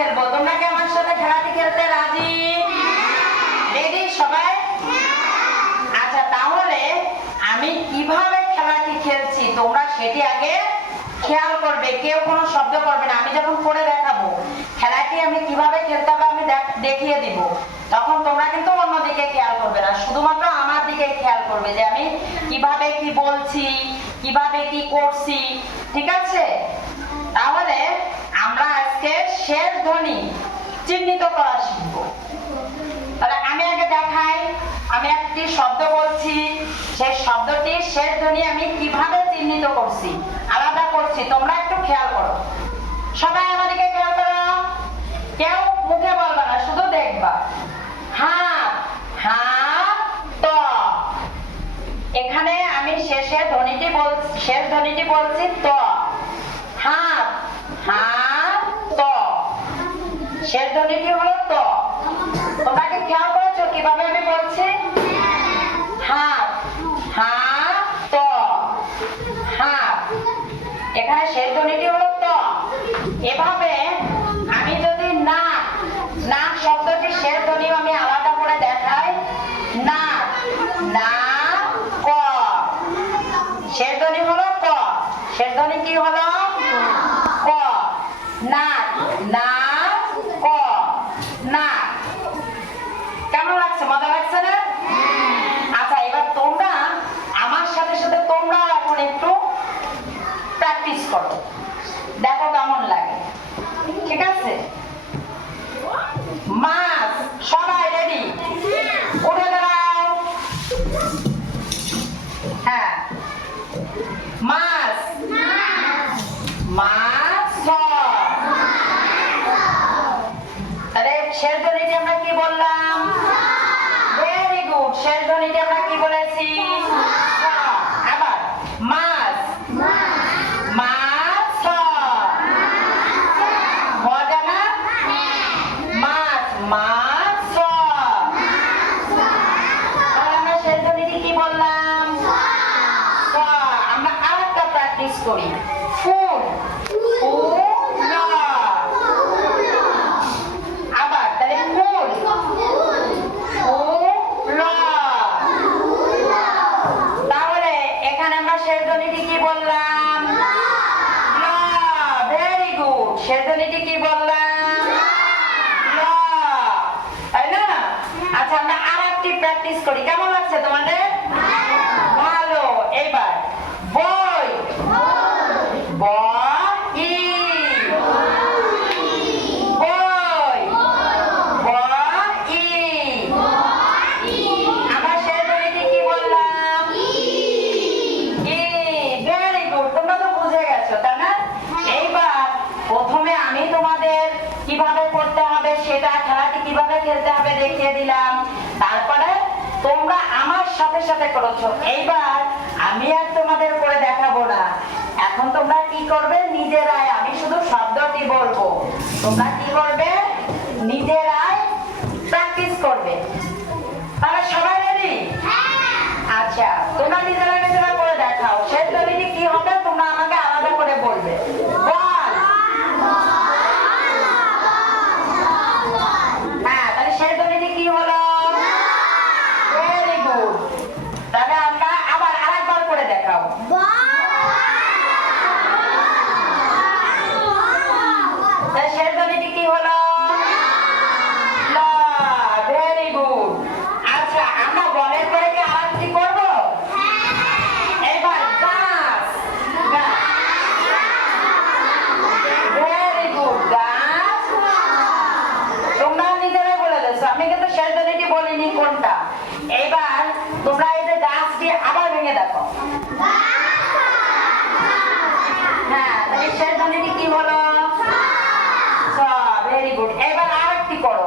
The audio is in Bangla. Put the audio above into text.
খেলবো। তোমরা কি আমার সাথে খেলাটি খেলতে রাজি? রেডি সবাই? আচ্ছা, তাহলে আমি কিভাবে খেলাটি খেলছি তোমরা সেটি আগে খেয়াল করবে। কেউ কোনো শব্দ করবে না। আমি যখন করে দেখাবো খেলাটি আমি কিভাবে খেলতে হবে আমি দেখিয়ে দিব, তখন তোমরা কিন্তু অন্যদিকে খেয়াল করবে না, শুধুমাত্র আমার দিকে খেয়াল করবে যে আমি কিভাবে কি বলছি, কিভাবে কি করছি। ঠিক আছে? তাহলে আমরা আজকে শেষ ধ্বনি চিহ্নিত করা শিখব। তাহলে আমি আগে দেখাই, আমি একটি শব্দ বলছি, সেই শব্দটির শেষ ধ্বনি আমি কিভাবে চিহ্নিত করছি, আলাদা করছি, তোমরা একটু খেয়াল করো। সবাই আমাদেরকে খেয়াল করো, কেউ মুখে বলবা না, শুধু দেখবা। হাত, হাত, ত। এখানে আমি শেষ ধ্বনিটি বলছি ত। হাত, হাত, ত। শেষ ধ্বনিটি হলো ত। তোমরা কি খেয়াল করেছো কিভাবে আমি বলছি? হাত, হাত, ত, হাত। এখানে শেষ ধ্বনিটি হলো ত। এভাবে আমি যদি নাক, নাক শব্দটির শেষ ধ্বনি আমি আলাদা করে দেখাই। নাক, নাক, ক। শেষ ধ্বনি হলো ক। শেষ ধ্বনি কি হলো? ক। নাক, নাক, ক, নাক। কেমন লাগছে? মজা লাগছে না? আচ্ছা, এবার তোমরা আমার সাথে সাথে তোমরা এখন একটু প্র্যাকটিস করো, দেখো কেমন লাগে। ঠিক আছে? মাছ, সবাই রেডি? উঠে দাঁড়াও। হ্যাঁ, মাছ, মাছ। তাহলে শেষ ধ্বনিটি আমরা কি বললাম? Very good. শেষ ধ্বনিটি আমরা কি বলেছি? আবার মাছ, মাছ। মজা না? মাছ, মাছ। তাহলে আমরা শেষ ধ্বনিটি কি বললাম? আমরা আরেকটা প্র্যাকটিস করি। ফুল, ফুল। আবার তাহলে ফুল, ফুল। তাহলে এখানে আমরা শেষ ধ্বনিটি কি বললাম? ল। Very good. শেষ ধ্বনিটি কি বললাম? ল। তাই না? আচ্ছা, আমরা আরেকটি প্র্যাকটিস করি। কেমন লাগছে তোমাদের? ভালো। এবার বই, বই, বই, বই। আমরা শেষ ধ্বনিটি কি বললাম? ই। Very good. তোমরা তো বুঝে গেছো, তাই না? এইবার প্রথমে আমি তোমাদের কিভাবে করতে হবে সেটা, খেলাটি কিভাবে খেলতে হবে দেখিয়ে দিলাম। তারপরে তোমরা আমার সাথে সাথে করেছো। এইবার আমি আর তোমাদের করে দেখাবো না। এখন তোমরা কি করবে? নিজেরাই, আমি শুধু শব্দটি বলবো, তোমরা কি করবে? নিজেরাই প্র্যাকটিস করবে। তাহলে সবাই রেডি? আচ্ছা, তোমরা নিজেরা নিজেরা করে দেখাও। শেষ ধ্বনিটি কি হবে তোমরা আমাকে আলাদা করে বলবে। বল। হ্যাঁ, তাহলে শেষ ধ্বনিটি কি হলো? Very good. তাহলে আমরা আবার আরেকবার করে দেখাও। তাহলে শেষ ধ্বনিটি কি হলো? ল। Very good. আচ্ছা, আমরা বলের পরে কি আরেকটি করবো? এবার গাছ, ভেরি গুড। গাছ। তোমরা নিজেরাই বলে দিচ্ছ, আমি কিন্তু শেষ ধ্বনিটি বলিনি কোনটা। এইবার তোমরা এই যে গাছটি আবার ভেঙে দেখো। হ্যাঁ, তাহলে শেষ ধ্বনিটি কি হলো? Very good. এবার আরেকটি করো।